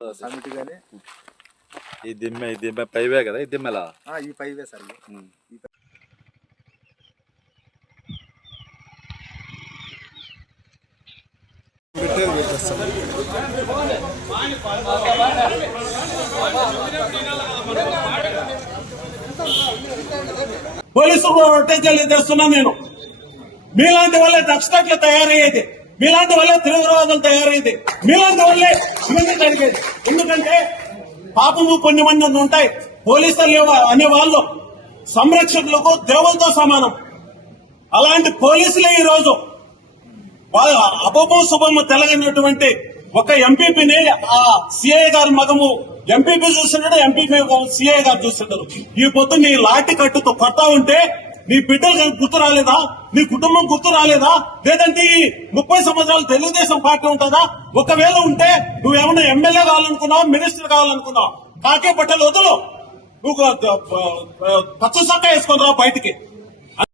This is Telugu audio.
సమితి గానీ ఈ దిమ్మె ఈ దిమ్మె పైవే కదా ఈ దిమ్మెలా? ఆ, ఈ పైవే సార్ పోలీసులు రొట్టెలు తెస్తున్నా నేను. మీలాంటి వాళ్ళే నక్సలైట్లు తయారయ్యేది. మీలాంటి వల్లే తీవ్రవాదులు తయారైంది. మీలాంటి వల్లే ఇవన్నీ జరిగేది. ఎందుకంటే పాపము కొన్ని మంది ఉంటాయి. పోలీసులు అనే వాళ్ళు సంరక్షకులకు దేవులతో సమానం. అలాంటి పోలీసులే ఈ రోజు వాళ్ళ అపమో శుభము తెలగనటువంటి ఒక ఎంపీపీని ఆ సిఐ గారి మగము ఎంపీపీ చూస్తున్నాడు ఎంపీపీ సిఐ గారు చూస్తుంటారు ఈ పొద్దు నీ లాటి కట్టుతో కొడతా ఉంటే నీ బిడ్డలు గుర్తు రాలేదా? నీ కుటుంబం గుర్తు రాలేదా? లేదంటే ఈ ముప్పై సంవత్సరాలు తెలుగుదేశం పార్టీ ఉంటుందా? ఒకవేళ ఉంటే నువ్వేమన్నా ఎమ్మెల్యే కావాలనుకున్నావు? మినిస్టర్ కావాలనుకున్నావు? కాకే బట్టలు వదలు. నువ్వు పచ్చ సక్క వేసుకుని రా బయటికి.